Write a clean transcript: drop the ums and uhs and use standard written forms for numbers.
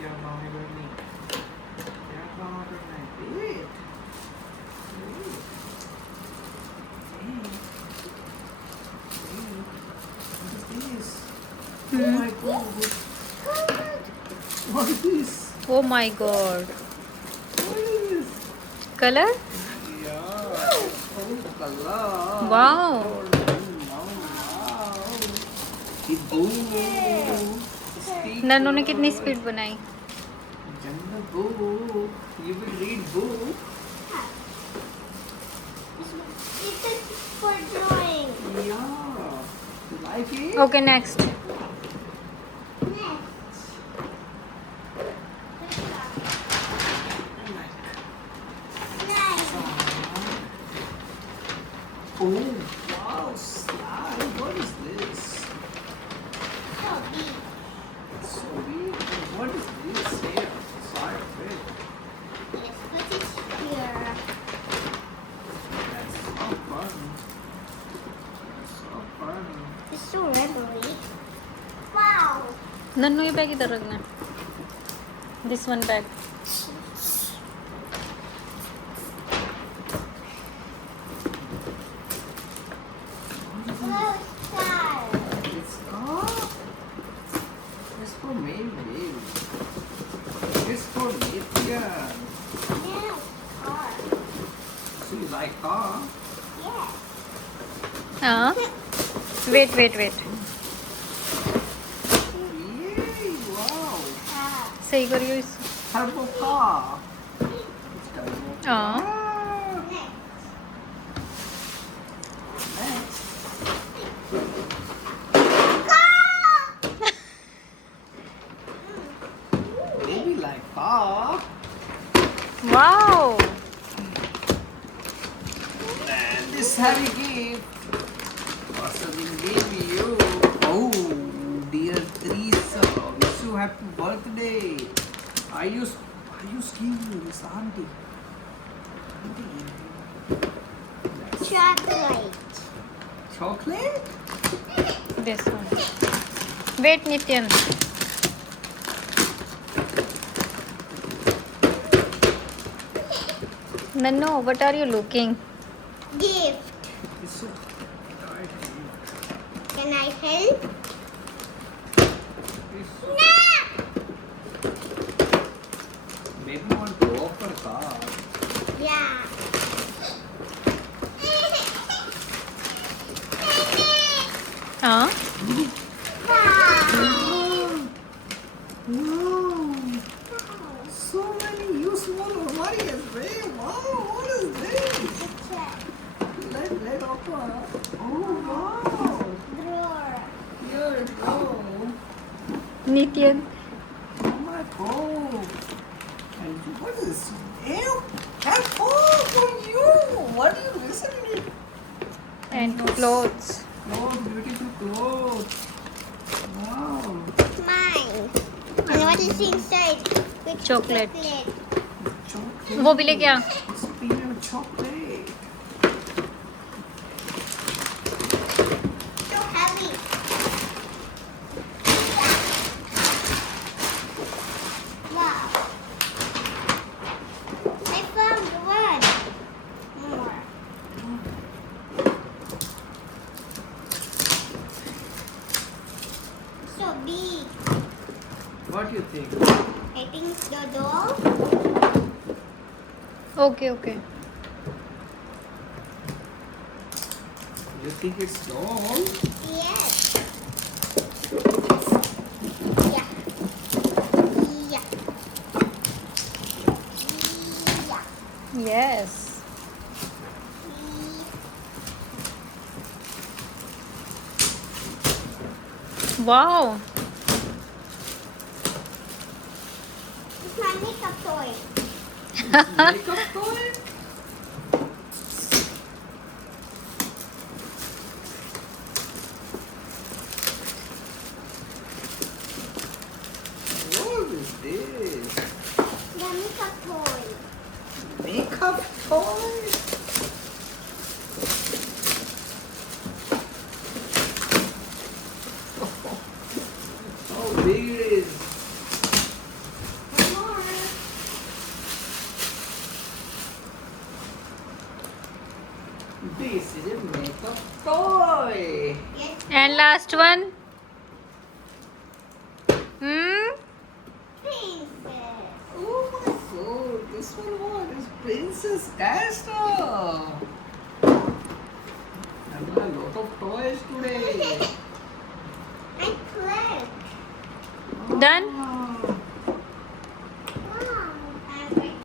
क्या काम है करनी, क्या काम करना है? Wait, wait, wait. What is this? Oh my God! What is this? Oh my god. What is this? Color? Yeah. Oh, color. Wow. Oh, wow. It boo. Speak. Nannu ने कितनी स्पीड बनाई? Jungle boo. You will read boo. This is for drawing. Yeah. You like it? Okay, next. Next. Next. Oh, wow, slide. What is this? So big. So big. What is this here? Side of it. Let's put it here. That's so fun. That's so fun. It's so rubbery. Wow. Nannu ये bag इधर रखना. This one bag. Oh, star. It's it's for me, baby. It's for Nitya. Yeah, car. So you like car? Yeah. हाँ. Wait. Yay! Wow. Car. सही करियो इस. Turbo car. It's turbo हाँ. car. Next. Next. Baby like car. Wow. And this heavy gift. Something gave you. Oh, dear Teresa, wish you happy birthday. I used give you this auntie. That's Chocolate. chocolate? This one. Wait, Nityan. Nannu, what are you looking? Gift. It's so tight. Can I help? It's so No. Maybe want to offer car. Yeah. हाँ. Wow. So many useful warriors, man. Wow, what is this? Let open. Oh, wow. Drawer. Here it go. Nityan. Oh my God. And what is this? Ew, careful for you. What are you listening to? And clothes. Oh, beautiful clothes. Wow. Mine. And what is inside? With Chocolate. Chocolate. वो भी लेके आ. It's premium chocolate. So heavy. Wow. I found one. More. So big. What do you think? I think the doll. Okay. You think it's doll? Yes. Yeah. Yeah. Yeah. Yes. Wow. It's my makeup toy. Makeup toy? What is this? The makeup toy. Makeup toy? How big it is? This is a makeup toy. Yes. And last one. Hmm? Princess. Oh my god, this one what is Princess Castor. I've got a lot of toys today. And cloak. Done?